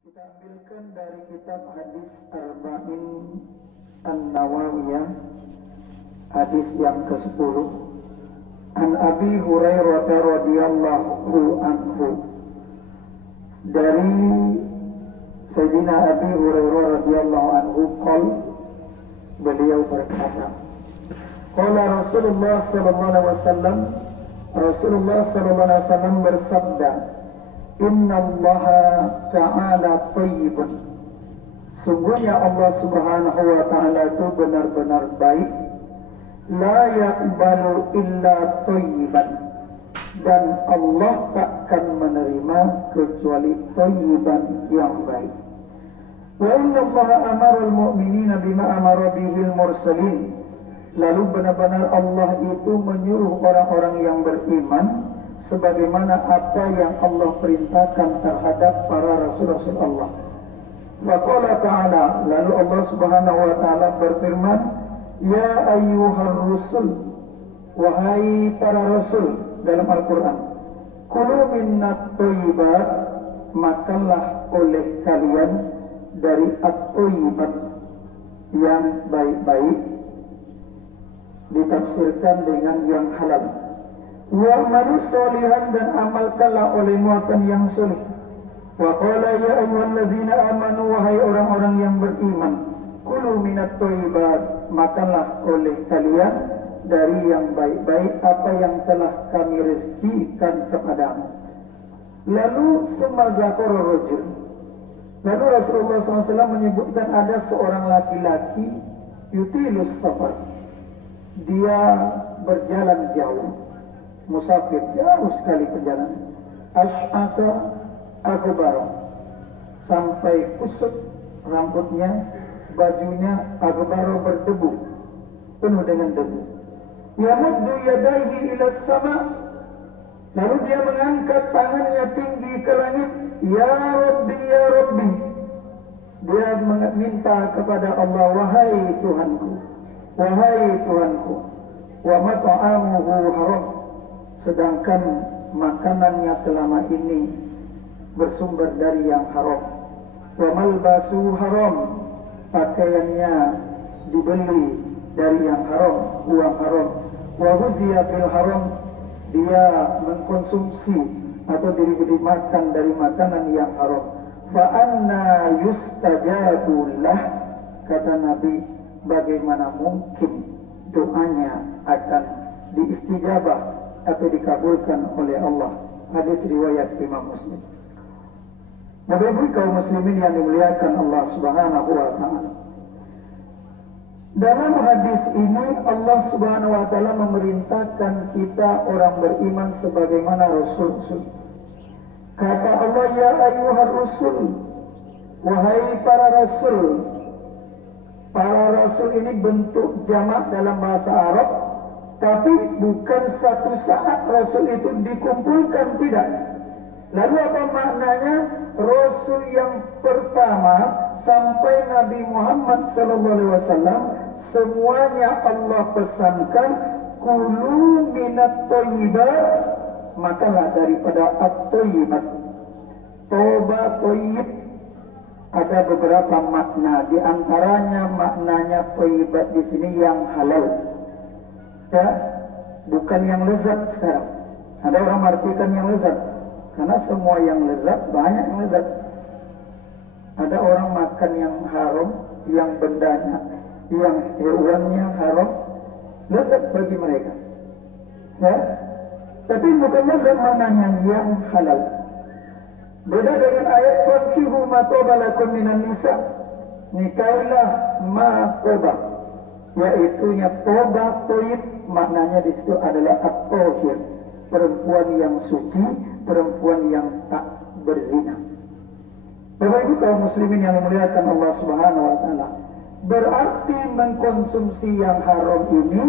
Kita ambilkan dari kitab hadis Arba'in An-Nawawiyah, hadis yang ke-10. An Abi Hurairah radhiyallahu anhu, dari Sayyidina Abi Hurairah radhiyallahu anhu beliau berkata, qala Rasulullah sallallahu alaihi wasallam, Rasulullah sallallahu alaihi wasallam bersabda, Inna Allah Ta'ala tayyibun, sungguhnya Allah Subhanahu wa Ta'ala itu benar-benar baik. La yaqbalu illa tayyiban, dan Allah takkan menerima kecuali tayyiban yang baik. Wa inna Allah amara al-mu'minina bima amara bihil mursalin, lalu benar-benar Allah itu menyuruh orang-orang yang beriman sebagaimana apa yang Allah perintahkan terhadap para rasul-rasul Allah. Wa qala ta'ala, lalu Allah Subhanahu wa Ta'ala berfirman, ya ayyuhar rusul, wahai para rasul, dalam Al-Quran, kulu minnat thayyibat, makanlah oleh kalian dari at-thayyibat, yang baik-baik, ditafsirkan dengan yang halal. Wa amalu sholihan, dan amalkanlah olehmu akan yang soleh. Wa qala ya ayyuhallazina amanu, wahai orang-orang yang beriman, kulu minat thayyibat, makanlah oleh kalian dari yang baik-baik apa yang telah kami rezekikan kepadamu. Lalu summa zakara rajul, lalu Rasulullah SAW menyebutkan ada seorang laki-laki yutilus safar, dia berjalan jauh, musafir, jauh sekali perjalanan. Ash'asa aghbara, sampai kusut rambutnya, bajunya, aghbara berdebu, penuh dengan debu. Yamuddu yadaihi ila sama, lalu dia mengangkat tangannya tinggi ke langit. Ya Rabbi, ya Rabbi, dia meminta kepada Allah, wahai Tuhanku, wahai Tuhanku. Wa mat'amuhu haram, sedangkan makanannya selama ini bersumber dari yang haram. Wa malbasu haram, pakaiannya dibeli dari yang haram, uang haram. Wa huziya bil haram, dia mengkonsumsi atau diberi makan dari makanan yang haram. Fa anna yustajabu lah, kata Nabi, bagaimana mungkin doanya akan diistijabah atau dikabulkan oleh Allah. Hadis riwayat Imam Muslim. Bapak-ibu kaum muslimin yang dimuliakan Allah Subhanahu wa Ta'ala, dalam hadis ini Allah Subhanahu wa Ta'ala memerintahkan kita orang beriman sebagaimana Rasul. Kata Allah, ya ayyuhar rusul, wahai para rasul. Para rasul ini bentuk jamak dalam bahasa Arab, tapi bukan satu saat rasul itu dikumpulkan, tidak. Lalu apa maknanya? Rasul yang pertama sampai Nabi Muhammad SAW, semuanya Allah pesankan, kulu minat thayyibat, makanlah daripada at-thayyibat. Toba, thayyib, ada beberapa makna, di antaranya maknanya thayyibat di sini yang halal, ya, bukan yang lezat sekarang. Ada orang artikan yang lezat, karena semua yang lezat, banyak yang lezat. Ada orang makan yang haram, yang bendanya, yang hewannya haram, lezat bagi mereka, ya. Tapi bukan lezat maknanya yang halal. Beda dengan ayat fankihu ma taba lakum minan nisa, nikailah ma taba, yaitunya toba, toib, maknanya di situ adalah at-tahir, perempuan yang suci, perempuan yang tak berzina. Bapak Ibu kaum muslimin yang dimuliakan Allah Subhanahu wa Ta'ala, berarti mengkonsumsi yang haram ini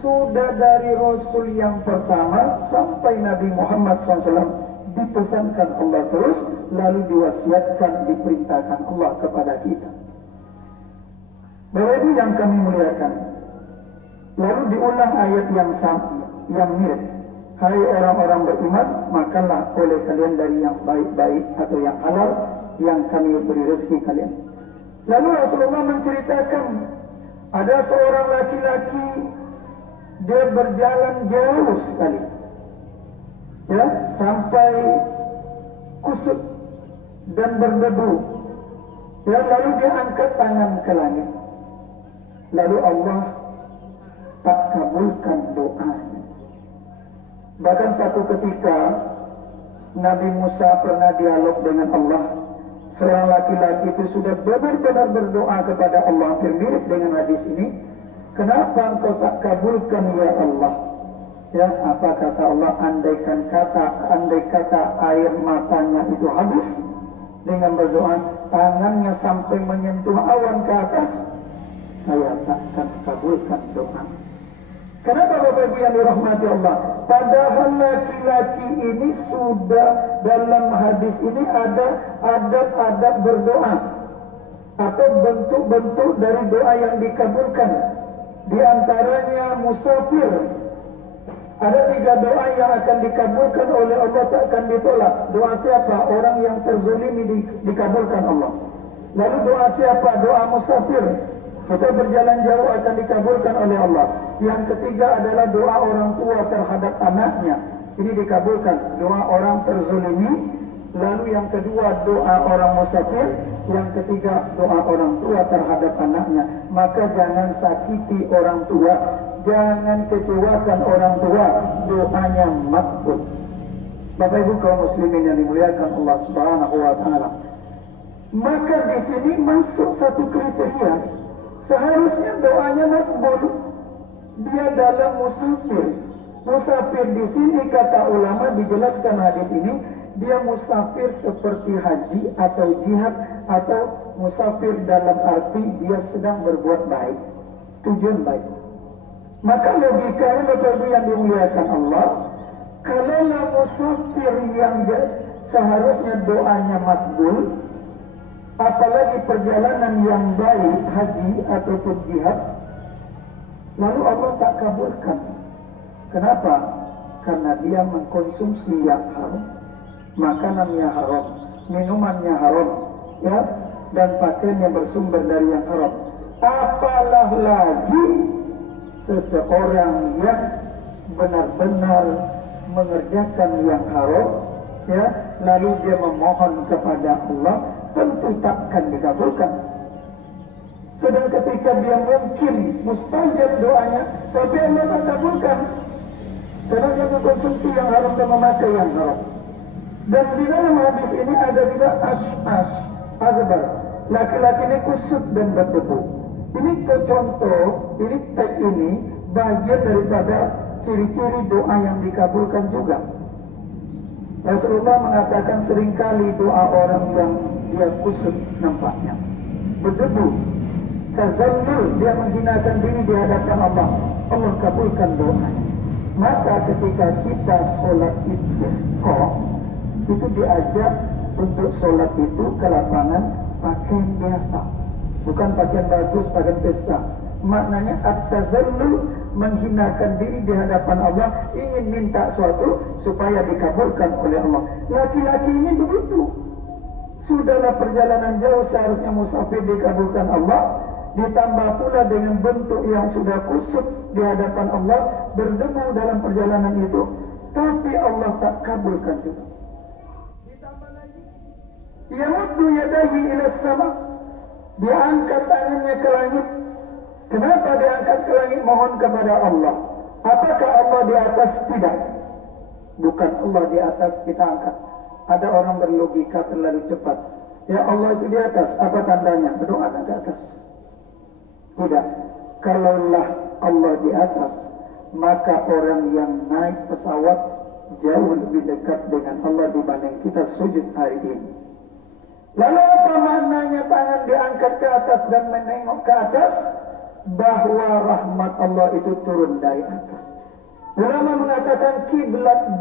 sudah dari Rasul yang pertama sampai Nabi Muhammad SAW dipesankan Allah terus, lalu diwasiatkan, diperintahkan Allah kepada kita. Bapak Ibu yang kami muliakan, lalu diulang ayat yang sama, yang mirip. Hai orang-orang beriman, makanlah oleh kalian dari yang baik-baik atau yang halal, yang kami beri rezeki kalian. Lalu Rasulullah menceritakan ada seorang laki-laki, dia berjalan jauh sekali, ya, sampai kusut dan berdebu, ya, lalu dia angkat tangan ke langit, lalu Allah tak kabulkan doanya. Bahkan satu ketika Nabi Musa pernah dialog dengan Allah. Seorang laki-laki itu sudah benar-benar berdoa kepada Allah, hampir mirip dengan hadis ini. Kenapa engkau tak kabulkan ya Allah? Ya, apa kata Allah? Andai kata air matanya itu habis dengan berdoa, tangannya sampai menyentuh awan ke atas, saya takkan kabulkan doa. Kenapa Bapak Ibu yang dirahmati Allah? Padahal laki-laki ini sudah dalam hadis ini ada adab-adab berdoa atau bentuk-bentuk dari doa yang dikabulkan. Di antaranya musafir. Ada 3 doa yang akan dikabulkan oleh Allah, tak akan ditolak. Doa siapa? Orang yang terzolimi dikabulkan Allah. Lalu doa siapa? Doa musafir. Kita berjalan jauh akan dikabulkan oleh Allah. Yang ketiga adalah doa orang tua terhadap anaknya. Ini dikabulkan. Doa orang terzolimi. Lalu yang kedua doa orang musafir. Yang ketiga doa orang tua terhadap anaknya. Maka jangan sakiti orang tua. Jangan kecewakan orang tua. Doanya makbul. Bapak Ibu kaum muslimin yang dimuliakan Allah Subhanahu wa taala. Maka di sini masuk satu kriteria. Seharusnya doanya makbul. Dia dalam musafir. Musafir di sini kata ulama dijelaskan hadis ini, dia musafir seperti haji atau jihad, atau musafir dalam arti dia sedang berbuat baik, tujuan baik. Maka logikanya Bapak Ibu yang dimuliakan Allah, kalaulah musafir yang seharusnya doanya makbul, apalagi perjalanan yang baik, haji ataupun jihad, lalu Allah tak kabulkan. Kenapa? Karena dia mengkonsumsi yang haram, makanannya haram, minumannya haram, ya, dan pakaiannya bersumber dari yang haram. Apalah lagi seseorang yang benar-benar mengerjakan yang haram, ya, lalu dia memohon kepada Allah, tentu takkan dikabulkan. Sedang ketika dia mungkin mustajab doanya, tapi Allah tak kabulkan karena dia mengkonsumsi yang haram dan memakai yang haram. Dan di dalam hadis ini ada juga Ash'ash Akbar, laki-laki ini kusut dan berdebu. Ini contoh, ini tag ini bagian daripada ciri-ciri doa yang dikabulkan juga. Rasulullah mengatakan seringkali doa orang yang dia kusut nampaknya, berdebu, tazallul, dia menghinakan diri di hadapan Allah, Allah kabulkan doa. Maka ketika kita sholat istisqa, itu diajak untuk sholat itu ke lapangan pakaian biasa, bukan pakaian bagus, pakaian pesta. Maknanya at-tazallul, menghinakan diri di hadapan Allah, ingin minta suatu supaya dikabulkan oleh Allah. Laki-laki ini begitu. Sudahlah perjalanan jauh, seharusnya musafir dikabulkan Allah, ditambah pula dengan bentuk yang sudah kusut di hadapan Allah, berdebu dalam perjalanan itu, tapi Allah tak kabulkan juga. Ditambah lagi, yamuddu yadahi ila sama, dia angkat tangannya ke langit. Kenapa dia angkat ke langit mohon kepada Allah? Apakah Allah di atas? Tidak. Bukan Allah di atas, kita angkat. Ada orang berlogika terlalu cepat. Ya Allah itu di atas, apa tandanya? Berdoa ke atas. Tidak. Kalaulah Allah di atas, maka orang yang naik pesawat jauh lebih dekat dengan Allah dibanding kita sujud hari ini. Lalu apa maknanya tangan diangkat ke atas dan menengok ke atas? Bahwa rahmat Allah itu turun dari atas. Ulama mengatakan kiblat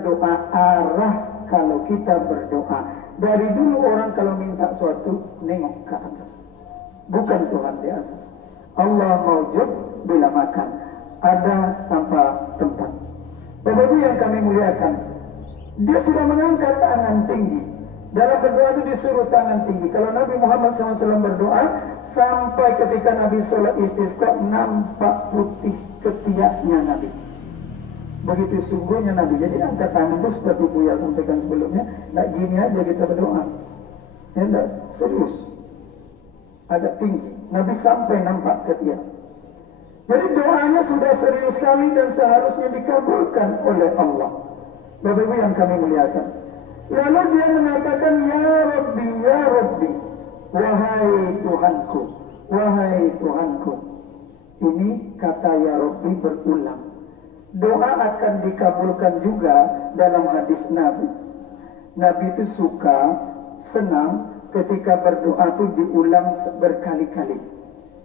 doa arah kalau kita berdoa. Dari dulu orang kalau minta suatu nengok ke atas, bukan Tuhan di atas. Allah maujud bila makan, ada tanpa tempat. Bapak Ibu yang kami muliakan, dia sudah mengangkat tangan tinggi. Dalam berdoa itu disuruh tangan tinggi. Kalau Nabi Muhammad SAW berdoa, sampai ketika Nabi sholat istisqa, nampak putih ketiaknya Nabi. Begitu sungguhnya Nabi. Jadi angkat tangan itu seperti Buya sampaikan sebelumnya, tak gini aja kita berdoa. Ya, tak serius. Agak tinggi. Nabi sampai nampak ketiak. Jadi doanya sudah serius sekali dan seharusnya dikabulkan oleh Allah. Bapak Ibu yang kami muliakan. Lalu dia mengatakan, Ya Rabbi, Ya Rabbi, wahai Tuhanku, wahai Tuhanku. Ini kata Ya Rabbi berulang. Doa akan dikabulkan juga dalam hadis Nabi. Nabi itu suka, senang ketika berdoa itu diulang berkali-kali.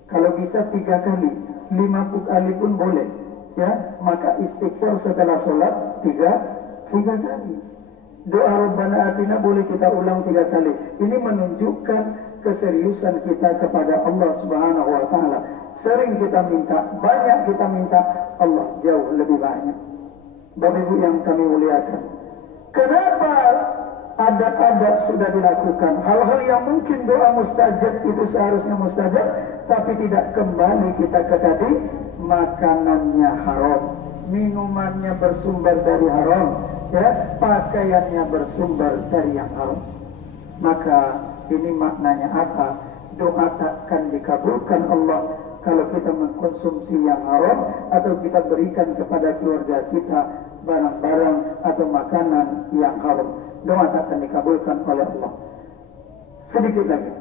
Kalau bisa 3 kali, 50 kali pun boleh. Ya, maka istighfar setelah sholat 3 kali. Doa Rabbana Atina boleh kita ulang 3 kali. Ini menunjukkan keseriusan kita kepada Allah Subhanahu wa Ta'ala. Sering kita minta, banyak kita minta, Allah jauh lebih banyak. Bapak Ibu yang kami muliakan, kenapa adab-adab sudah dilakukan? Hal-hal yang mungkin doa mustajab itu seharusnya mustajab, tapi tidak kembali kita ke tadi. Makanannya haram, minumannya bersumber dari haram, ya, pakaiannya bersumber dari yang haram. Maka ini maknanya apa? Doa takkan dikabulkan Allah kalau kita mengkonsumsi yang haram atau kita berikan kepada keluarga kita barang-barang atau makanan yang haram. Doa takkan dikabulkan oleh Allah. Sedikit lagi.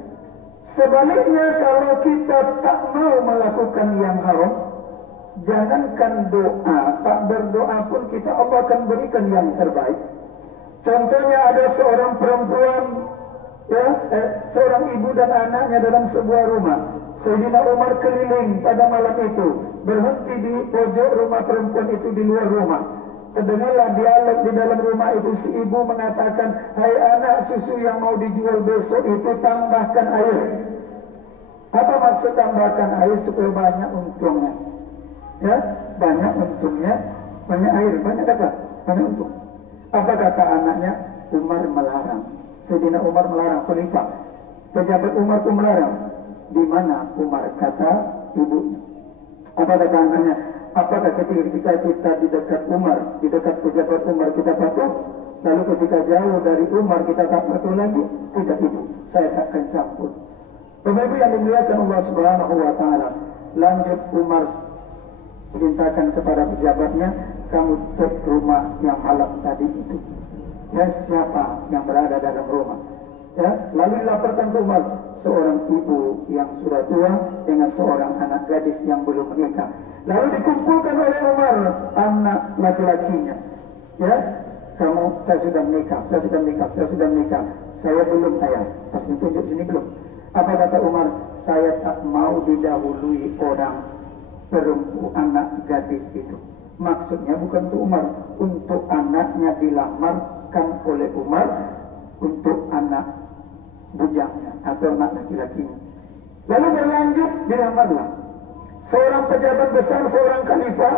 Sebaliknya, kalau kita tak mau melakukan yang haram, jangankan doa, tak berdoa pun kita, Allah akan berikan yang terbaik. Contohnya ada seorang perempuan, ya, seorang ibu dan anaknya dalam sebuah rumah. Sayyidina Umar keliling pada malam itu, berhenti di pojok rumah perempuan itu di luar rumah. Terdengarlah dialog di dalam rumah itu. Si ibu mengatakan, hai anak, susu yang mau dijual besok itu tambahkan air. Apa maksud tambahkan air? Supaya banyak untungnya. Ya, banyak untungnya, banyak air, banyak apa? Banyak untung. Apa kata anaknya? Umar melarang. Sayyidina Umar melarang, khalifah. Pejabat Umar pun melarang. Di mana Umar? Kata ibunya. Apa kata anaknya? Apakah ketika kita di dekat Umar, di dekat pejabat Umar kita patuh, lalu ketika jauh dari Umar kita tak patuh lagi? Tidak, ibu, saya tak akan campur. Bapak yang dimuliakan Allah Subhanahu wa Ta'ala. Lanjut Umar perintahkan kepada pejabatnya, kamu cek rumah yang malam tadi itu. Ya, siapa yang berada dalam rumah? Ya, lalu dilaporkan ke Umar, seorang ibu yang sudah tua dengan seorang anak gadis yang belum menikah. Lalu dikumpulkan oleh Umar anak laki-lakinya. Ya, saya sudah menikah, saya sudah menikah, saya sudah menikah. Saya belum, ayah. Pas ditunjuk sini belum. Apa kata Umar? Saya tak mau didahului orang perempuan anak gadis itu. Maksudnya bukan untuk Umar, untuk anaknya dilamarkan oleh Umar untuk anak bujangnya atau anak laki-lakinya. Lalu berlanjut dilamarlah. Seorang pejabat besar, seorang khalifah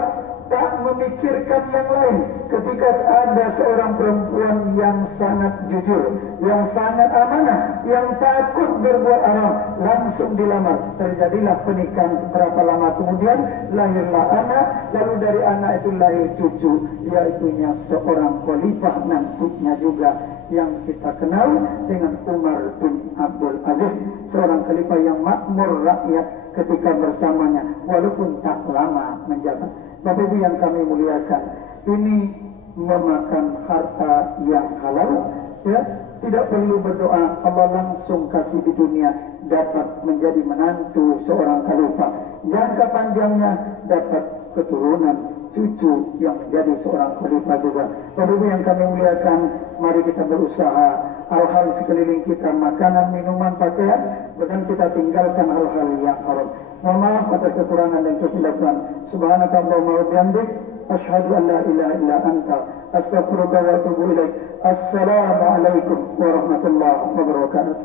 tak memikirkan yang lain. Ketika ada seorang perempuan yang sangat jujur, yang sangat amanah, yang takut berbuat haram, langsung dilamar. Terjadilah pernikahan. Berapa lama kemudian lahirlah anak, lalu dari anak itu lahir cucu, yaitunya seorang khalifah nantinya juga yang kita kenal dengan Umar bin Abdul Aziz, seorang khalifah yang makmur rakyat ketika bersamanya walaupun tak lama menjabat. Bapak Ibu yang kami muliakan, ini memakan harta yang halal, ya, tidak perlu berdoa, Allah langsung kasih di dunia dapat menjadi menantu seorang khalifah. Jangka panjangnya dapat keturunan cucu yang menjadi seorang khalifah juga. Bapak Ibu yang kami muliakan, mari kita berusaha hal-hal sekeliling kita, makanan, minuman, pakaian, bahkan kita tinggalkan hal-hal yang haram. Mohon maaf atas kekurangan dan kesilapan. Subhanakallahumma wa bihamdik, asyhadu an la ilaha illa anta, astaghfiruka wa atubu ilaik. Assalamualaikum warahmatullahi wabarakatuh.